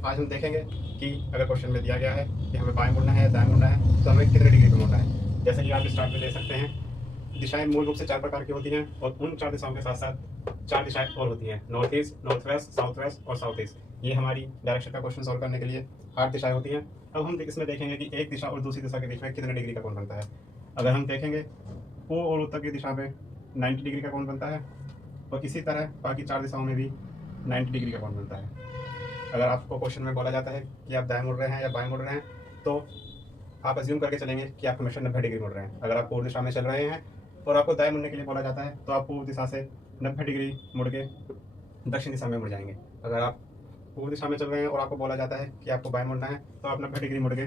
आज हम देखेंगे कि अगर क्वेश्चन में दिया गया है कि हमें बाएं मुड़ना है या दाएं मुड़ना है तो हमें कितने डिग्री पर मुड़ना है। जैसे कि आप स्टार्ट में ले सकते हैं, दिशाएं मूल रूप से 4 प्रकार की होती हैं और उन 4 दिशाओं के साथ साथ 4 दिशाएं और होती हैं, north east, north west, south west और साउथ ईस्ट। ये हमारी डायरेक्शन का क्वेश्चन सॉल्व करने के लिए 8 दिशाएं होती हैं। अब हम इसमें देखेंगे कि एक दिशा और दूसरी दिशा के बीच में कितने डिग्री का कोण बनता है। अगर हम देखेंगे पूर्व और उत्तर की दिशा में 90 डिग्री का कोण बनता है और इसी तरह बाकी 4 दिशाओं में भी 90 डिग्री का कोण बनता है। अगर आपको क्वेश्चन में बोला जाता है कि आप दाएं मुड़ रहे हैं या बाएं मुड़ रहे हैं तो आप अज्यूम करके चलेंगे कि आप हमेशा 90 डिग्री मुड़ रहे हैं। अगर आप पूर्व दिशा में चल रहे हैं और आपको दाएं मुड़ने के लिए बोला जाता है तो आप पूर्व दिशा से 90 डिग्री मुड़ के दक्षिण दिशा में मुड़ जाएंगे। अगर आप पूर्व दिशा में चल रहे हैं और आपको बोला जाता है कि आपको बाएं मुड़ना है तो आप 90 डिग्री मुड़ के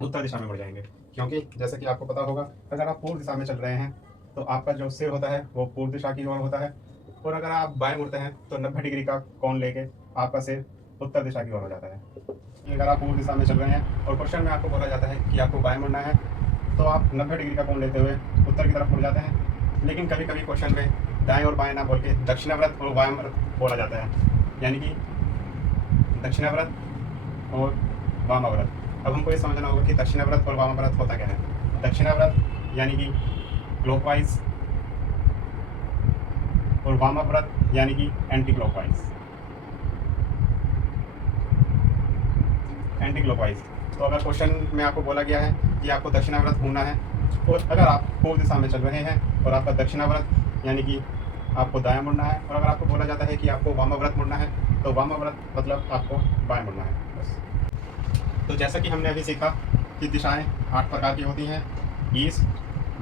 उत्तर दिशा में मुड़ जाएंगे, क्योंकि जैसे कि आपको पता होगा अगर आप पूर्व दिशा में चल रहे हैं तो आपका जो सिर होता है वो पूर्व दिशा की ओर होता है और अगर आप बाएं मुड़ते हैं तो 90 डिग्री का कोण लेके आपका सिर उत्तर दिशा की ओर हो जाता है। अगर आप पूर्व दिशा में चल रहे हैं और क्वेश्चन में आपको बोला जाता है कि आपको बाएं मुड़ना है तो आप 90 डिग्री का कोण लेते हुए उत्तर की तरफ मुड़ जाते हैं। लेकिन कभी कभी क्वेश्चन में दाएं और बाएं ना बोल के दक्षिणाव्रत और वामाव्रत बोला जाता है, यानी कि दक्षिणाव्रत और वामाव्रत। अब हमको ये समझना होगा कि दक्षिणाव्रत और वामाव्रत होता क्या है। दक्षिणाव्रत यानी कि क्लॉकवाइज और वामाव्रत यानी कि एंटी क्लॉकवाइज। एंटी क्लॉकवाइज तो अगर क्वेश्चन में आपको बोला गया है कि आपको दक्षिणाव्रत घूमना है और अगर आप पूर्व दिशा में चल रहे हैं और आपका दक्षिणाव्रत यानी कि आपको दायां मुड़ना है और अगर आपको बोला जाता है कि आपको वामाव्रत मुड़ना है तो वामाव्रत मतलब आपको बाएं मुड़ना है बस। तो जैसा कि हमने अभी सीखा कि दिशाएं 8 प्रकार की होती हैं, ईस्ट,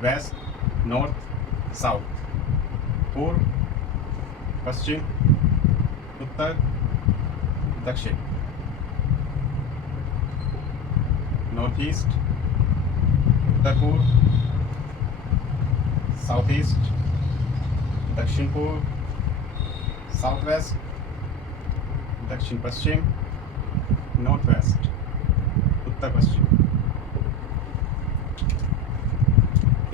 वेस्ट, नॉर्थ, साउथ, पूर्व, पश्चिम, उत्तर, दक्षिण, नॉर्थ ईस्ट, उत्तर पूर्व, साउथ ईस्ट, दक्षिण पूर्व, साउथ वेस्ट, दक्षिण पश्चिम, नॉर्थ वेस्ट, उत्तर पश्चिम।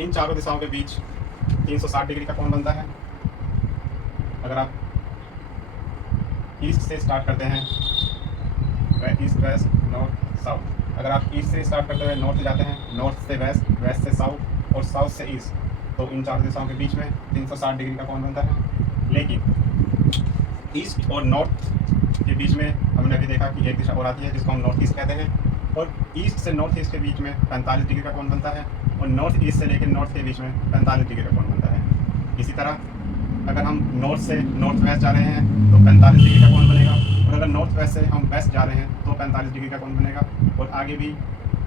इन चारों दिशाओं के बीच 360 डिग्री का कोण बनता है। अगर आप ईस्ट से स्टार्ट करते हैं, ईस्ट वेस्ट नॉर्थ साउथ, अगर आप ईस्ट से स्टार्ट करते हुए नॉर्थ जाते हैं, नॉर्थ से वेस्ट, वेस्ट से साउथ और साउथ से ईस्ट, तो इन चारों दिशाओं के बीच में 360 डिग्री का कोण बनता है। लेकिन ईस्ट और नॉर्थ के बीच में हमने अभी देखा कि एक दिशा और आती है जिसको हम नॉर्थ ईस्ट कहते हैं और ईस्ट से नॉर्थ ईस्ट के बीच में 45 डिग्री का कोण बनता है और नॉर्थ ईस्ट से लेकर नॉर्थ के बीच में 45 डिग्री का कोण बनता है। इसी तरह अगर हम नॉर्थ से नॉर्थ वेस्ट जा रहे हैं तो 45 डिग्री का कोण बनेगा और अगर नॉर्थ वेस्ट से हम वेस्ट जा रहे हैं तो 45 डिग्री का कोण बनेगा और आगे भी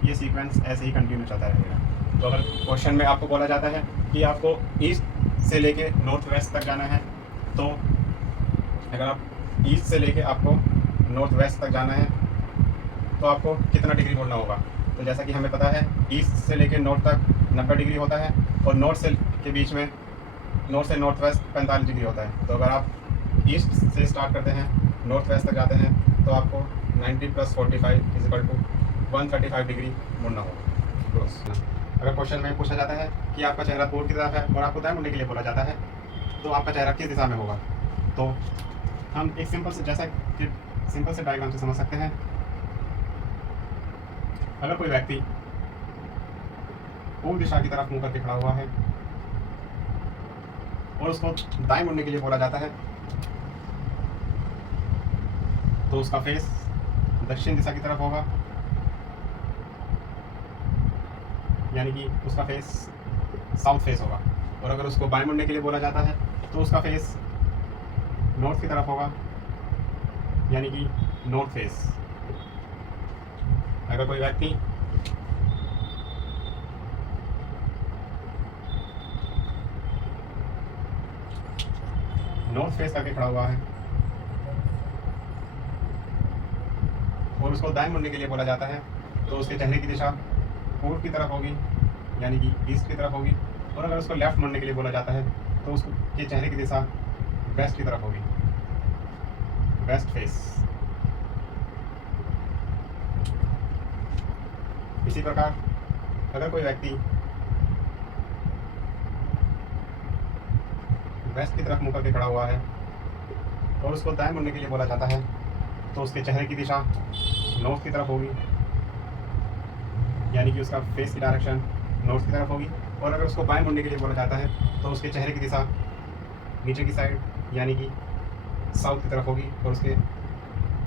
ये सीक्वेंस ऐसे ही कंटिन्यू चलता रहेगा। तो अगर क्वेश्चन में आपको बोला जाता है कि आपको ईस्ट से लेके नॉर्थ वेस्ट तक जाना है तो अगर आप ईस्ट से लेके आपको नॉर्थ वेस्ट तक जाना है तो आपको कितना डिग्री मुड़ना होगा। तो जैसा कि हमें पता है ईस्ट से लेके नॉर्थ तक 90 डिग्री होता है और नॉर्थ से के बीच में नॉर्थ से नॉर्थ वेस्ट 45 डिग्री होता है। तो अगर आप ईस्ट से स्टार्ट करते हैं नॉर्थ वेस्ट तक जाते हैं तो आपको 90 + 45 = 135 डिग्री मुड़ना होगा। अगर क्वेश्चन में पूछा जाता है कि आपका चेहरा पूर्व की तरफ है और आपको दाएं मुड़ने के लिए बोला जाता है तो आपका चेहरा किस दिशा में होगा, तो हम एक सिंपल से डायग्राम से समझ सकते हैं। अगर कोई व्यक्ति पूर्व दिशा की तरफ मुंह करके खड़ा हुआ है और उसको दाएं मुड़ने के लिए बोला जाता है तो उसका फेस दक्षिण दिशा की तरफ होगा, यानी कि उसका फेस साउथ फेस होगा। और अगर उसको बाएं मुड़ने के लिए बोला जाता है तो उसका फेस नॉर्थ की तरफ होगा, यानी कि नॉर्थ फेस। अगर कोई व्यक्ति नॉर्थ फेस करके खड़ा हुआ है और उसको दाएं मुड़ने के लिए बोला जाता है तो उसके चेहरे की दिशा पूर्व की तरफ होगी, यानी कि ईस्ट की तरफ होगी। और अगर उसको लेफ्ट मुड़ने के लिए बोला जाता है तो उसके चेहरे की दिशा वेस्ट की तरफ होगी, वेस्ट फेस। इसी प्रकार अगर कोई व्यक्ति वेस्ट की तरफ मुंह करके खड़ा हुआ है और उसको दाएं मुड़ने के लिए बोला जाता है तो उसके चेहरे की दिशा नॉर्थ की तरफ होगी, यानी कि उसका फेस की डायरेक्शन नॉर्थ की तरफ होगी। और अगर उसको बाएं मुड़ने के लिए बोला जाता है तो उसके चेहरे की दिशा नीचे की साइड यानी कि साउथ की तरफ होगी, और उसके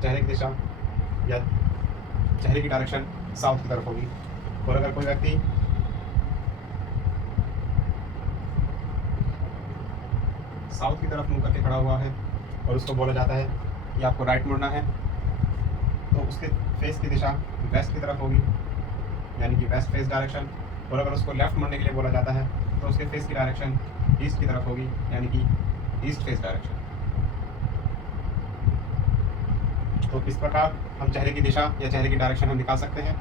चेहरे की दिशा या चेहरे की डायरेक्शन साउथ की तरफ होगी। और अगर कोई व्यक्ति साउथ की तरफ मुंह करके खड़ा हुआ है और उसको बोला जाता है कि आपको राइट मुड़ना है, तो उसके फेस की दिशा वेस्ट की तरफ होगी, यानी कि वेस्ट फेस डायरेक्शन। और अगर उसको लेफ्ट मुड़ने के लिए बोला जाता है तो उसके फेस की डायरेक्शन ईस्ट की तरफ होगी, यानी कि ईस्ट फेस डायरेक्शन। तो इस प्रकार हम चेहरे की दिशा या चेहरे की डायरेक्शन हम निकाल सकते हैं।